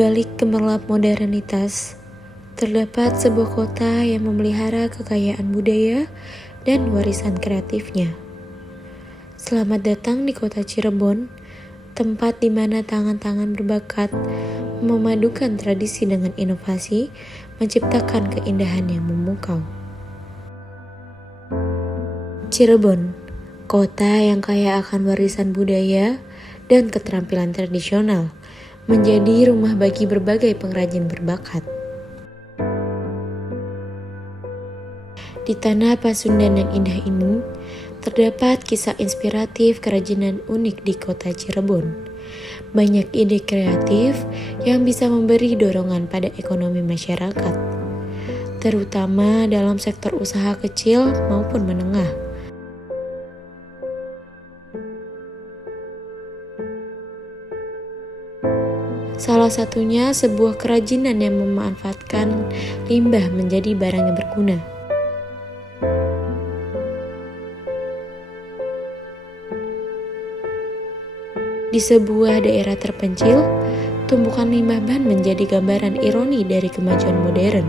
Di balik gemerlap modernitas, terdapat sebuah kota yang memelihara kekayaan budaya dan warisan kreatifnya. Selamat datang di kota Cirebon, tempat di mana tangan-tangan berbakat memadukan tradisi dengan inovasi, menciptakan keindahan yang memukau. Cirebon, kota yang kaya akan warisan budaya dan keterampilan tradisional, menjadi rumah bagi berbagai pengrajin berbakat. Di tanah Pasundan yang indah ini, terdapat kisah inspiratif kerajinan unik di kota Cirebon. Banyak ide kreatif yang bisa memberi dorongan pada ekonomi masyarakat, terutama dalam sektor usaha kecil maupun menengah. Salah satunya sebuah kerajinan yang memanfaatkan limbah menjadi barang yang berguna. Di sebuah daerah terpencil, tumpukan limbah ban menjadi gambaran ironi dari kemajuan modern.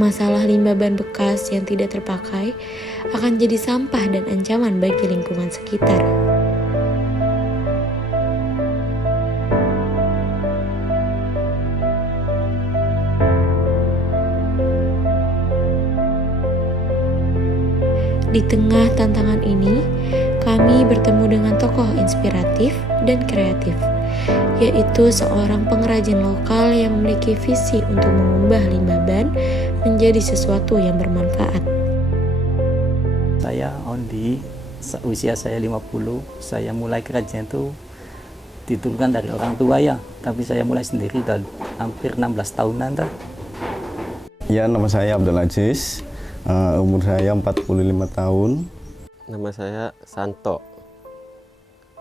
Masalah limbah ban bekas yang tidak terpakai akan jadi sampah dan ancaman bagi lingkungan sekitar. Di tengah tantangan ini, kami bertemu dengan tokoh inspiratif dan kreatif, yaitu seorang pengrajin lokal yang memiliki visi untuk mengubah limbah ban menjadi sesuatu yang bermanfaat. Saya Ondi, usia saya 50, saya mulai kerajinan itu diturunkan dari orang tua ya, tapi saya mulai sendiri dan hampir 16 tahunan. Ya, nama saya Abdul Aziz. Umur saya 45 tahun. Nama saya Santo.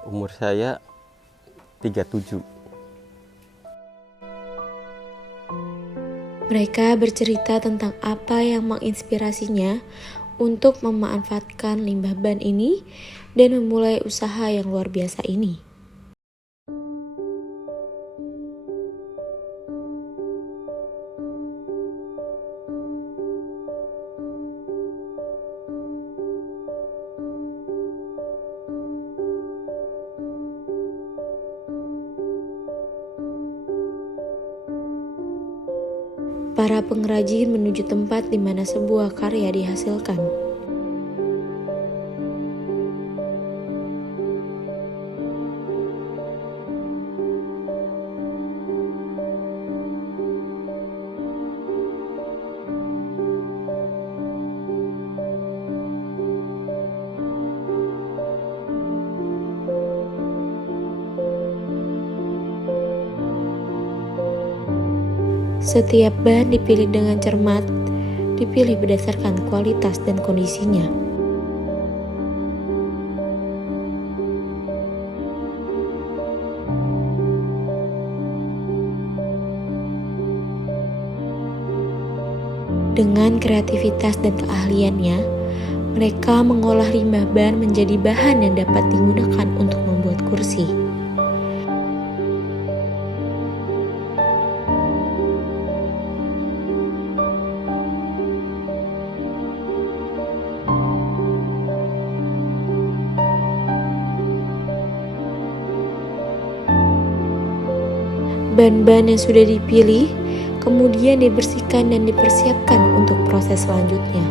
Umur saya 37. Mereka bercerita tentang apa yang menginspirasinya untuk memanfaatkan limbah ban ini dan memulai usaha yang luar biasa ini. Para pengrajin menuju tempat di mana sebuah karya dihasilkan. Setiap ban dipilih dengan cermat, dipilih berdasarkan kualitas dan kondisinya. Dengan kreativitas dan keahliannya, mereka mengolah limbah ban menjadi bahan yang dapat digunakan untuk membuat kursi. Ban-ban yang sudah dipilih kemudian dibersihkan dan dipersiapkan untuk proses selanjutnya.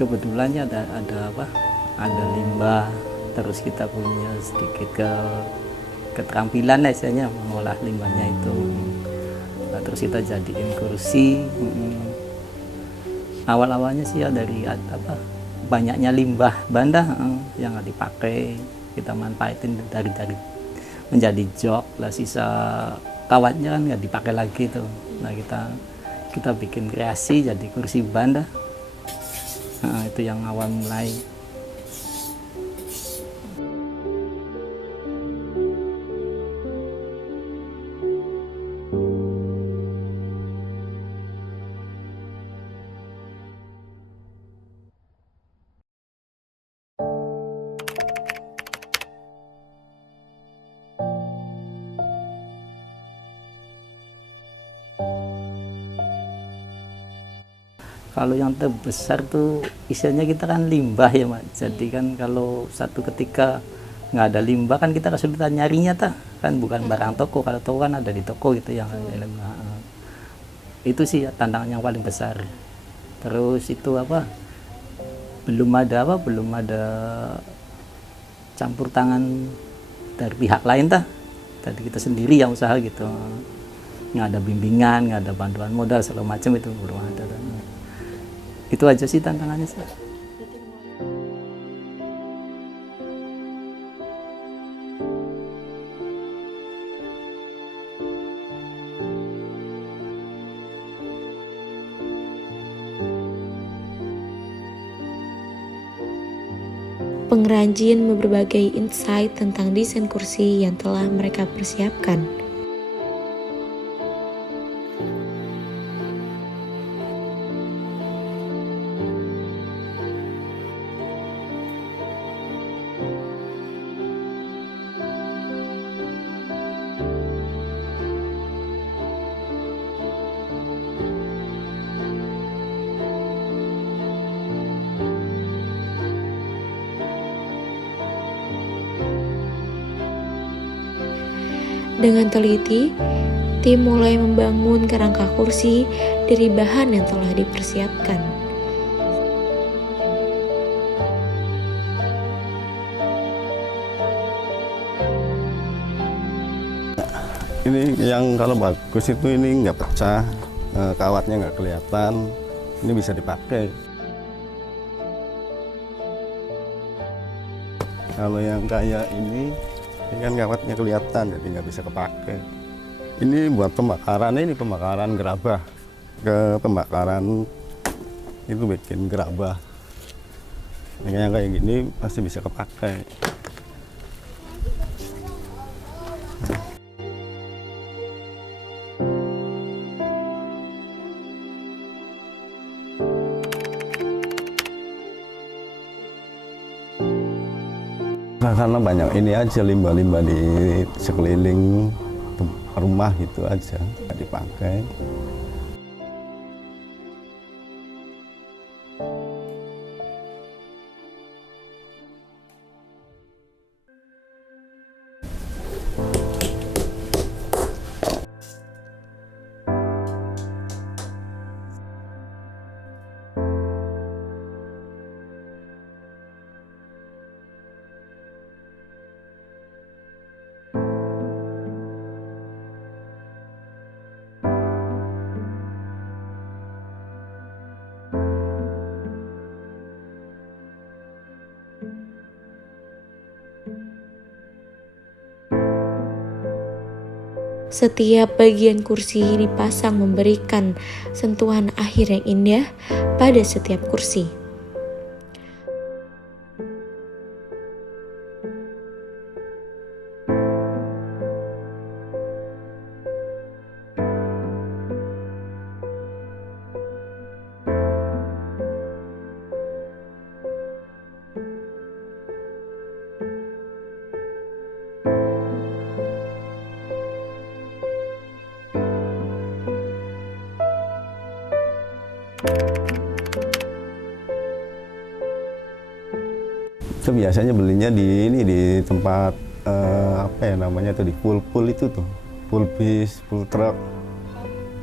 Kebetulannya ada limbah, terus kita punya sedikit keterampilan istilahnya mengolah limbahnya itu. Nah, terus kita jadiin kursi. Awal-awalnya sih ya dari banyaknya limbah banda yang dipakai. kita manfaatin dari menjadi jok lah, sisa kawatnya kan nggak dipakai lagi tuh. Nah kita bikin kreasi jadi kursi ban dah. Nah, itu yang awal mulai. Kalau yang terbesar tuh istilahnya kita kan limbah ya Mak. Jadi kan kalau satu ketika nggak ada limbah kan kita kesulitan nyarinya kan bukan barang toko. Kalau toko kan ada di toko gitu yang limbah. Itu sih tantangan yang paling besar. Terus itu belum ada campur tangan dari pihak lain Tadi kita sendiri yang usaha gitu. Nggak ada bimbingan, nggak ada bantuan modal segala macam itu belum ada. Itu aja sih tantangannya sih. Pengrajin berbagai insight tentang desain kursi yang telah mereka persiapkan. Dengan teliti, tim mulai membangun kerangka kursi dari bahan yang telah dipersiapkan. Ini yang kalau bagus itu ini nggak pecah, kawatnya nggak kelihatan, ini bisa dipakai. Kalau yang kayak ini kan kawatnya kelihatan, jadi nggak bisa kepakai. Ini buat pembakaran gerabah. Ke pembakaran itu bikin gerabah. Yang kayak gini pasti bisa kepakai. Karena banyak ini aja limbah-limbah di sekeliling rumah gitu aja nggak dipakai. Setiap bagian kursi dipasang memberikan sentuhan akhir yang indah pada setiap kursi. Itu biasanya belinya di tempat apa ya namanya tuh, di pool itu tuh, pool bis, pool truck,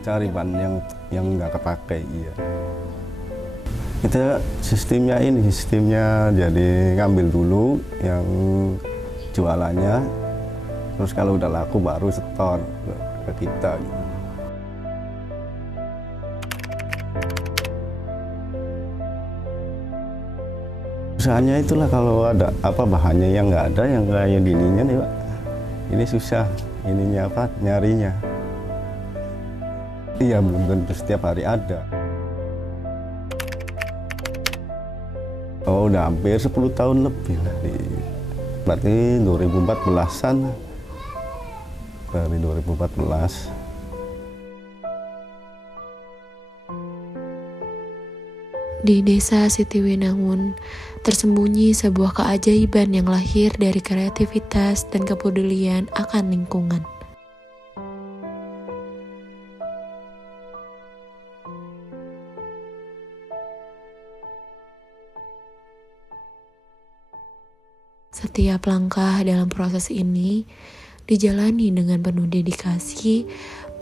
cari ban yang nggak kepakai. Iya. Kita sistemnya jadi ngambil dulu yang jualannya, terus kalau udah laku baru setor ke kita. Gitu. susahnya itulah kalau ada apa bahannya yang nggak ada, yang kayak gininya nih Pak. Ini susah ininya apa nyarinya. Iya, belum tentu setiap hari ada. Oh, udah hampir 10 tahun lebih lah. Berarti 2014-an. Dari 2014. Di desa Sitiwinangun, tersembunyi sebuah keajaiban yang lahir dari kreativitas dan kepedulian akan lingkungan. Setiap langkah dalam proses ini dijalani dengan penuh dedikasi,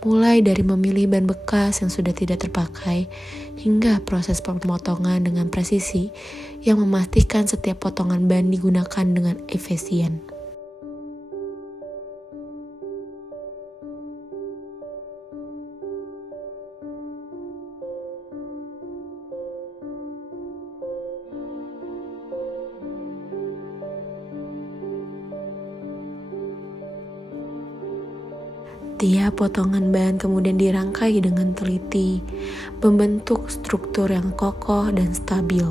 mulai dari memilih ban bekas yang sudah tidak terpakai, hingga proses pemotongan dengan presisi yang memastikan setiap potongan ban digunakan dengan efisien. Tiap potongan ban kemudian dirangkai dengan teliti, membentuk struktur yang kokoh dan stabil.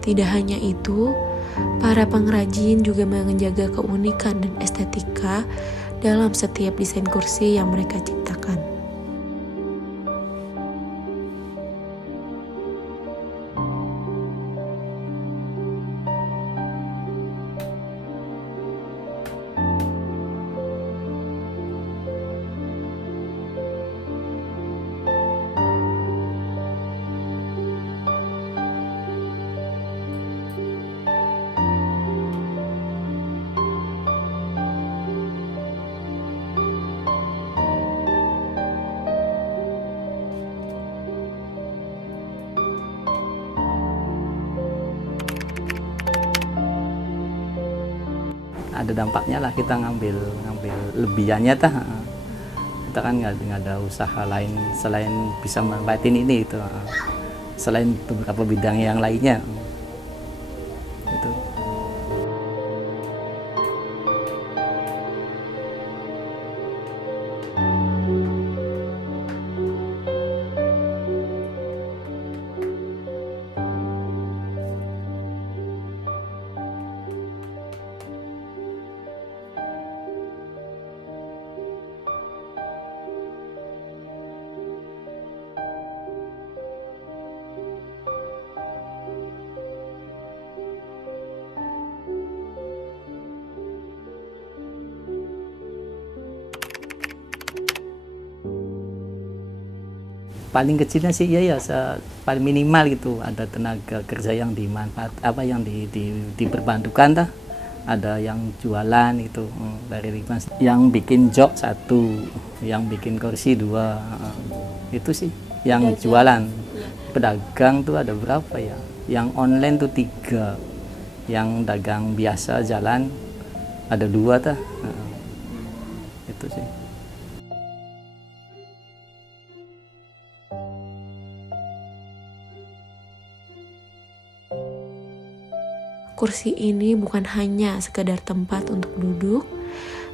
Tidak hanya itu, para pengrajin juga menjaga keunikan dan estetika dalam setiap desain kursi yang mereka ciptakan. Ada dampaknya lah, kita ngambil lebihannya kita kan nggak ada usaha lain selain bisa manfaatin ini itu, selain beberapa bidang yang lainnya itu. Paling kecilnya sih ya paling minimal gitu, ada tenaga kerja yang dimanfaat yang diperbantukan ada yang jualan itu dari lingkungan, yang bikin jok 1, yang bikin kursi 2, itu sih yang pedagang. Jualan pedagang tuh ada berapa ya, yang online tuh 3, yang dagang biasa jalan ada 2 itu sih. Kursi ini bukan hanya sekedar tempat untuk duduk,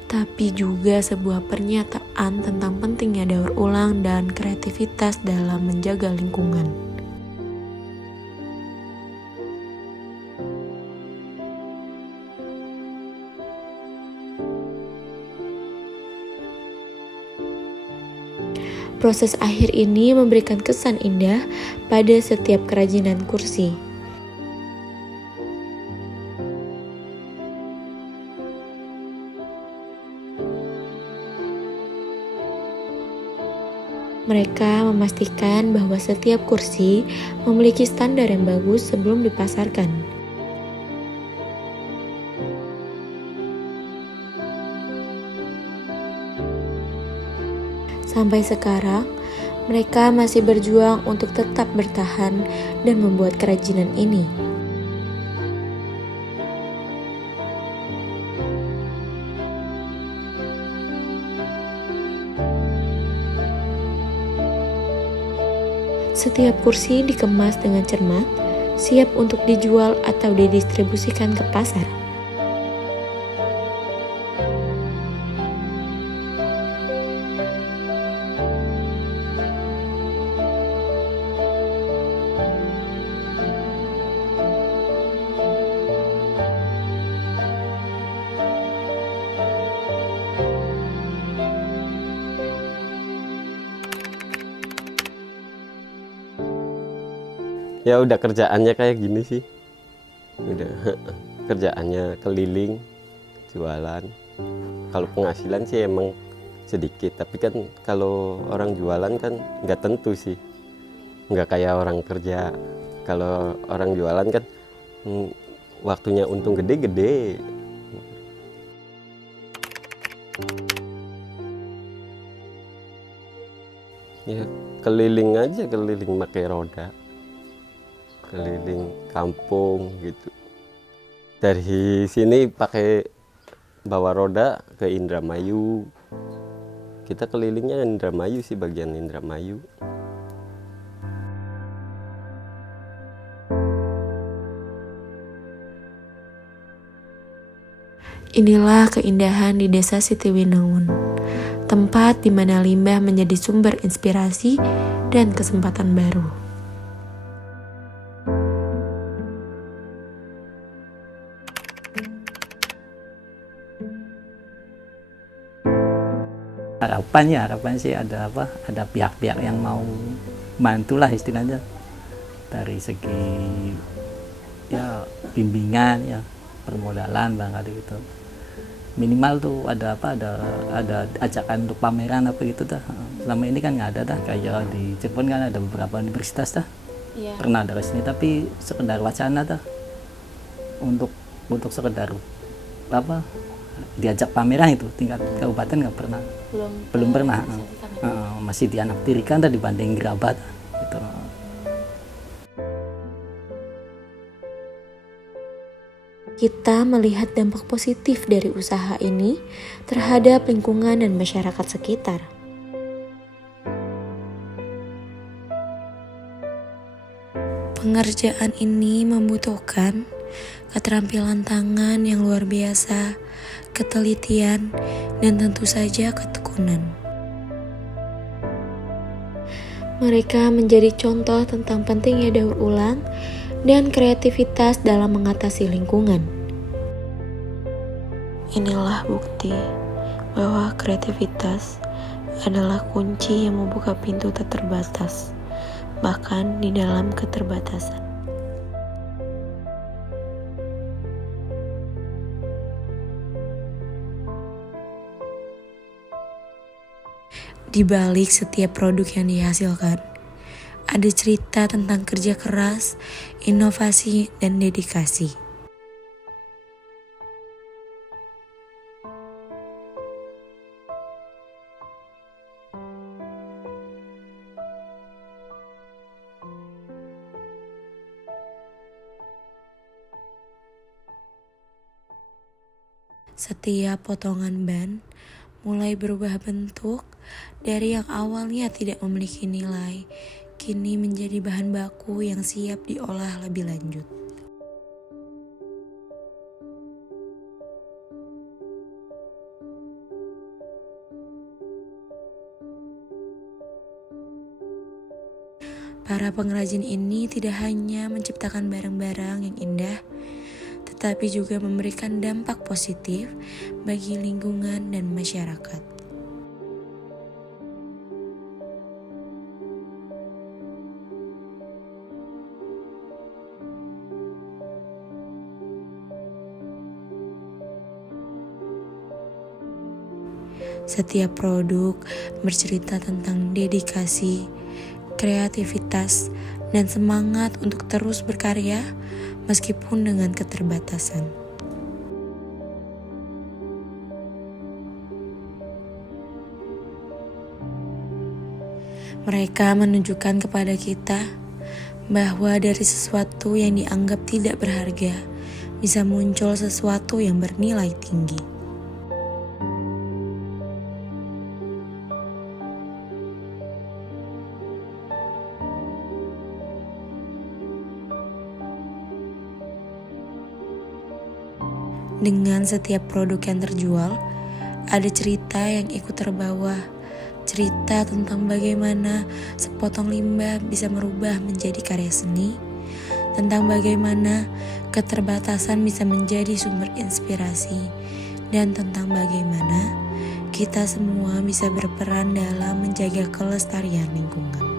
tapi juga sebuah pernyataan tentang pentingnya daur ulang dan kreativitas dalam menjaga lingkungan. Proses akhir ini memberikan kesan indah pada setiap kerajinan kursi. Mereka memastikan bahwa setiap kursi memiliki standar yang bagus sebelum dipasarkan. Sampai sekarang, mereka masih berjuang untuk tetap bertahan dan membuat kerajinan ini. Setiap kursi dikemas dengan cermat, siap untuk dijual atau didistribusikan ke pasar. Ya udah kerjaannya kayak gini sih. Udah kerjaannya keliling, jualan. Kalau penghasilan sih emang sedikit, tapi kan kalau orang jualan kan nggak tentu sih. Nggak kayak orang kerja. Kalau orang jualan kan waktunya untung gede-gede. Ya keliling aja, keliling pakai roda. Keliling kampung gitu. Dari sini pakai bawa roda ke Indramayu. Kita kelilingnya Indramayu sih, bagian Indramayu. Inilah keindahan di Desa Sitiwinangun, tempat di mana limbah menjadi sumber inspirasi dan kesempatan baru. Harapan sih ada pihak-pihak yang mau bantulah istilahnya dari segi ya bimbingan, ya permodalan barangkali gitu. Minimal tuh ada ajakan untuk pameran apa gitu dah. Selama ini kan nggak ada dah, kayak di Cirebon kan ada beberapa universitas dah. Pernah ada kesini tapi sekedar wacana dah, untuk sekedar diajak pameran itu tingkat kabupaten nggak pernah, belum pernah. Masih dianaktirikan dah dibanding Gerabat gitu. Kita melihat dampak positif dari usaha ini terhadap lingkungan dan masyarakat sekitar. Pengerjaan ini membutuhkan keterampilan tangan yang luar biasa, ketelitian, dan tentu saja ketekunan. Mereka menjadi contoh tentang pentingnya daur ulang dan kreativitas dalam mengatasi lingkungan. Inilah bukti bahwa kreativitas adalah kunci yang membuka pintu tak terbatas, bahkan di dalam keterbatasan. Di balik setiap produk yang dihasilkan, ada cerita tentang kerja keras, inovasi, dan dedikasi. Setiap potongan ban mulai berubah bentuk dari yang awalnya tidak memiliki nilai, kini menjadi bahan baku yang siap diolah lebih lanjut. Para pengrajin ini tidak hanya menciptakan barang-barang yang indah, tetapi juga memberikan dampak positif bagi lingkungan dan masyarakat. Setiap produk bercerita tentang dedikasi, kreativitas, dan semangat untuk terus berkarya meskipun dengan keterbatasan. Mereka menunjukkan kepada kita bahwa dari sesuatu yang dianggap tidak berharga bisa muncul sesuatu yang bernilai tinggi. Dengan setiap produk yang terjual, ada cerita yang ikut terbawa. Cerita tentang bagaimana sepotong limbah bisa merubah menjadi karya seni, tentang bagaimana keterbatasan bisa menjadi sumber inspirasi, dan tentang bagaimana kita semua bisa berperan dalam menjaga kelestarian lingkungan.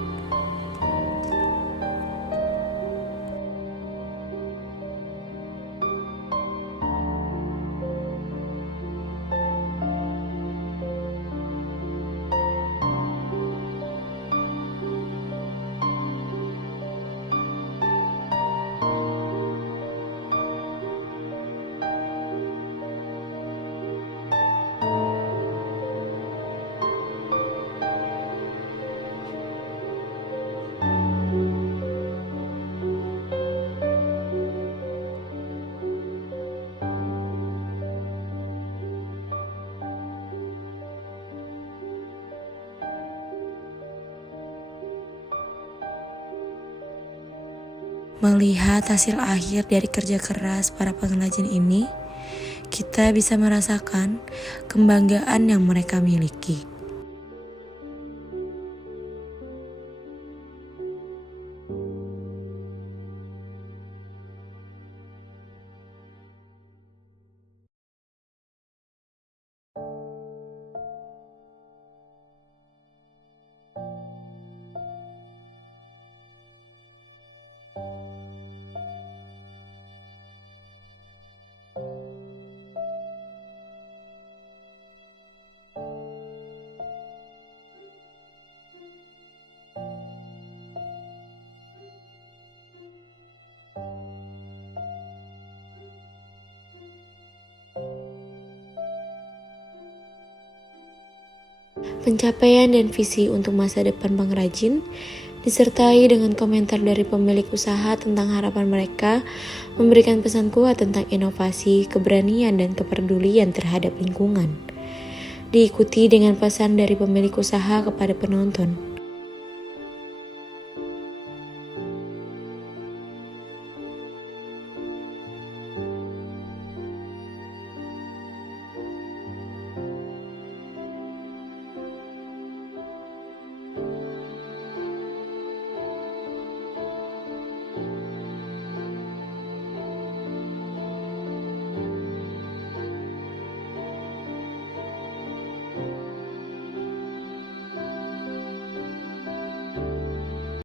Melihat hasil akhir dari kerja keras para pengrajin ini, kita bisa merasakan kebanggaan yang mereka miliki. Pencapaian dan visi untuk masa depan pengrajin disertai dengan komentar dari pemilik usaha tentang harapan mereka memberikan pesan kuat tentang inovasi, keberanian, dan kepedulian terhadap lingkungan. Diikuti dengan pesan dari pemilik usaha kepada penonton.